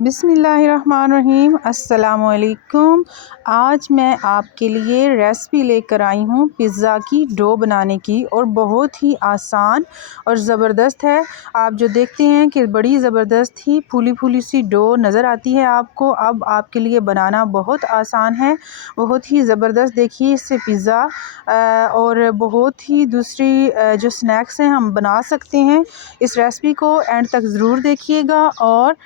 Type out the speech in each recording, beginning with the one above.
बिस्मिल्लाहिर्रहमानिर्रहीम। अस्सलामुअलैकुम। आज मैं आपके लिए रेसिपी लेकर आई हूँ पिज़्ज़ा की डो बनाने की, और बहुत ही आसान और ज़बरदस्त है। आप जो देखते हैं कि बड़ी ज़बरदस्त ही फूली फूली सी डो नज़र आती है आपको, अब आपके लिए बनाना बहुत आसान है, बहुत ही ज़बरदस्त। देखिए इससे पिज़्ज़ा और बहुत ही दूसरी जो स्नैक्स हैं हम बना सकते हैं। इस रेसिपी को एंड तक ज़रूर देखिएगा और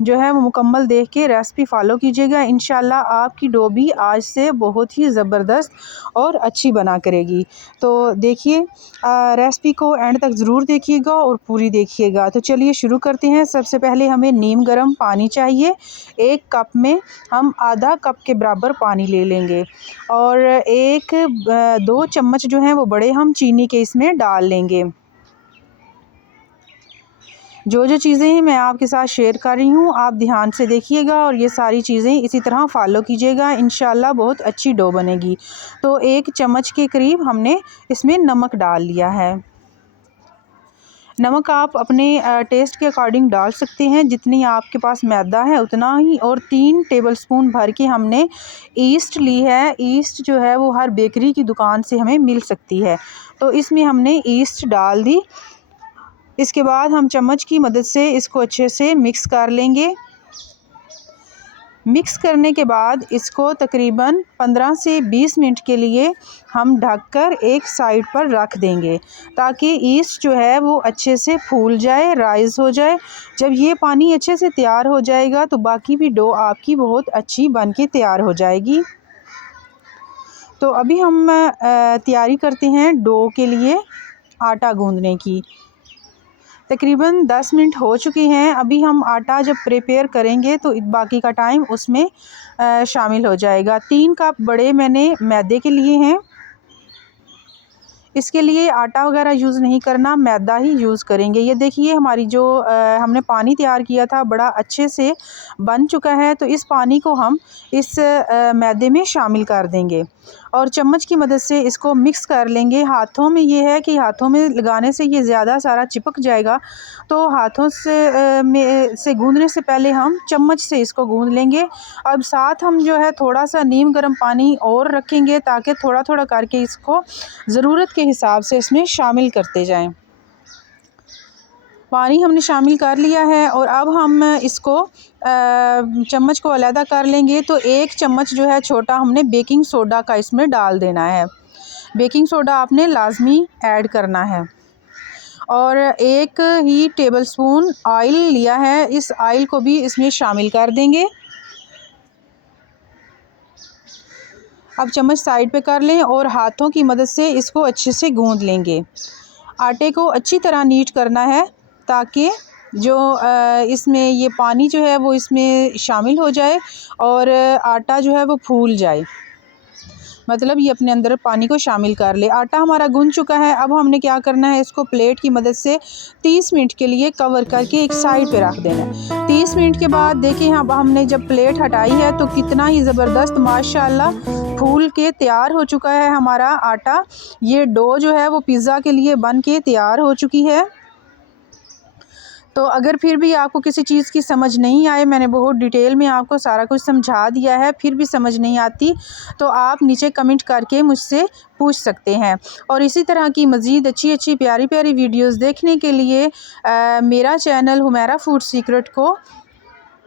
जो है वो मुकम्मल देख के रेसिपी फ़ॉलो कीजिएगा। इंशाल्लाह आपकी डो भी आज से बहुत ही ज़बरदस्त और अच्छी बना करेगी। तो देखिए रेसिपी को एंड तक ज़रूर देखिएगा और पूरी देखिएगा। तो चलिए शुरू करते हैं। सबसे पहले हमें नीम गर्म पानी चाहिए। 1 कप में हम आधा कप के बराबर पानी ले लेंगे और 2 चम्मच जो हैं वो बड़े हम चीनी के इसमें डाल लेंगे। जो चीज़ें मैं आपके साथ शेयर कर रही हूँ आप ध्यान से देखिएगा और ये सारी चीज़ें इसी तरह फ़ॉलो कीजिएगा, इंशाल्लाह बहुत अच्छी डो बनेगी। तो 1 चम्मच के करीब हमने इसमें नमक डाल लिया है। नमक आप अपने टेस्ट के अकॉर्डिंग डाल सकते हैं, जितनी आपके पास मैदा है उतना ही। और 3 टेबलस्पून भर के हमने ईस्ट ली है। ईस्ट जो है वो हर बेकरी की दुकान से हमें मिल सकती है। तो इसमें हमने ईस्ट डाल दी। इसके बाद हम चम्मच की मदद से इसको अच्छे से मिक्स कर लेंगे। मिक्स करने के बाद इसको तकरीबन 15 से 20 मिनट के लिए हम ढककर एक साइड पर रख देंगे, ताकि ईस्ट जो है वो अच्छे से फूल जाए, राइज़ हो जाए। जब ये पानी अच्छे से तैयार हो जाएगा तो बाकी भी डो आपकी बहुत अच्छी बन के तैयार हो जाएगी। तो अभी हम तैयारी करते हैं डो के लिए आटा गूंदने की। तकरीबन 10 मिनट हो चुके हैं। अभी हम आटा जब प्रिपेयर करेंगे तो बाकी का टाइम उसमें शामिल हो जाएगा। 3 कप बड़े मैंने मैदे के लिए हैं। इसके लिए आटा वगैरह यूज़ नहीं करना, मैदा ही यूज़ करेंगे। ये देखिए हमारी जो हमने पानी तैयार किया था बड़ा अच्छे से बन चुका है। तो इस पानी को हम इस मैदे में शामिल कर देंगे और चम्मच की मदद से इसको मिक्स कर लेंगे। हाथों में ये है कि हाथों में लगाने से ये ज़्यादा सारा चिपक जाएगा, तो हाथों से गूंदने से पहले हम चम्मच से इसको गूंद लेंगे। अब साथ हम जो है थोड़ा सा नीम गर्म पानी और रखेंगे, ताकि थोड़ा थोड़ा करके इसको ज़रूरत के हिसाब से इसमें शामिल करते जाएं। पानी हमने शामिल कर लिया है और अब हम इसको चम्मच को अलहदा कर लेंगे। तो 1 चम्मच जो है छोटा हमने बेकिंग सोडा का इसमें डाल देना है। बेकिंग सोडा आपने लाजमी ऐड करना है। और 1 ही टेबलस्पून ऑयल लिया है, इस ऑयल को भी इसमें शामिल कर देंगे। अब चम्मच साइड पे कर लें और हाथों की मदद से इसको अच्छे से गूंद लेंगे। आटे को अच्छी तरह नीट करना है, ताकि जो इसमें ये पानी जो है वो इसमें शामिल हो जाए और आटा जो है वो फूल जाए, मतलब ये अपने अंदर पानी को शामिल कर ले। आटा हमारा गूंद चुका है। अब हमने क्या करना है, इसको प्लेट की मदद से 30 मिनट के लिए कवर करके एक साइड पे रख देना है। 30 मिनट के बाद देखिए अब हमने जब प्लेट हटाई है तो कितना ही ज़बरदस्त माशाल्लाह फूल के तैयार हो चुका है हमारा आटा। ये डो जो है वो पिज़्ज़ा के लिए बन के तैयार हो चुकी है। तो अगर फिर भी आपको किसी चीज़ की समझ नहीं आए, मैंने बहुत डिटेल में आपको सारा कुछ समझा दिया है, फिर भी समझ नहीं आती तो आप नीचे कमेंट करके मुझसे पूछ सकते हैं। और इसी तरह की मज़ीद अच्छी अच्छी प्यारी प्यारी वीडियोस देखने के लिए मेरा चैनल हुमैरा फूड सीक्रेट को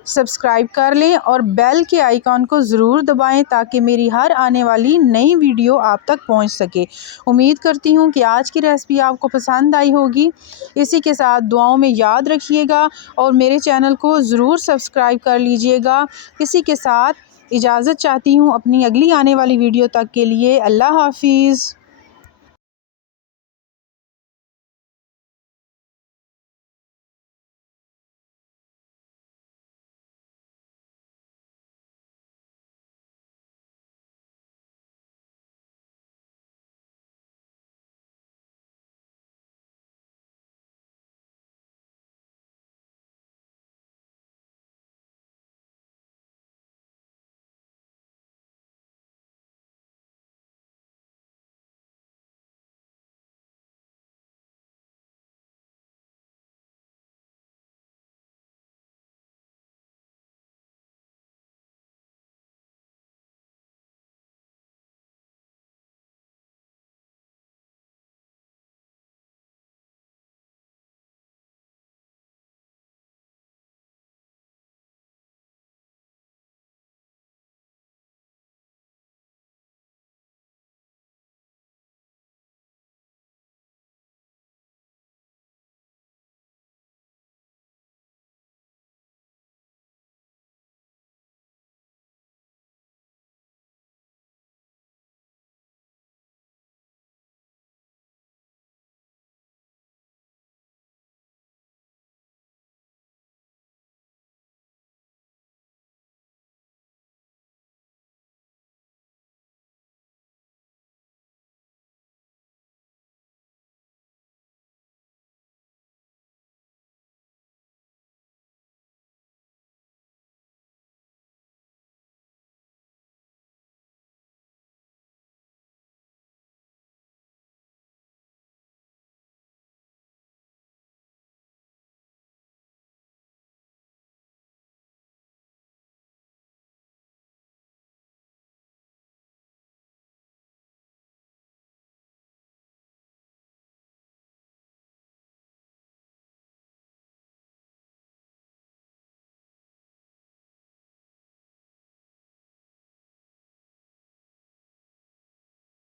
सब्सक्राइब कर लें और बेल के आइकॉन को ज़रूर दबाएं, ताकि मेरी हर आने वाली नई वीडियो आप तक पहुंच सके। उम्मीद करती हूं कि आज की रेसिपी आपको पसंद आई होगी। इसी के साथ दुआओं में याद रखिएगा और मेरे चैनल को ज़रूर सब्सक्राइब कर लीजिएगा। इसी के साथ इजाज़त चाहती हूँ अपनी अगली आने वाली वीडियो तक के लिए। अल्लाह हाफिज़।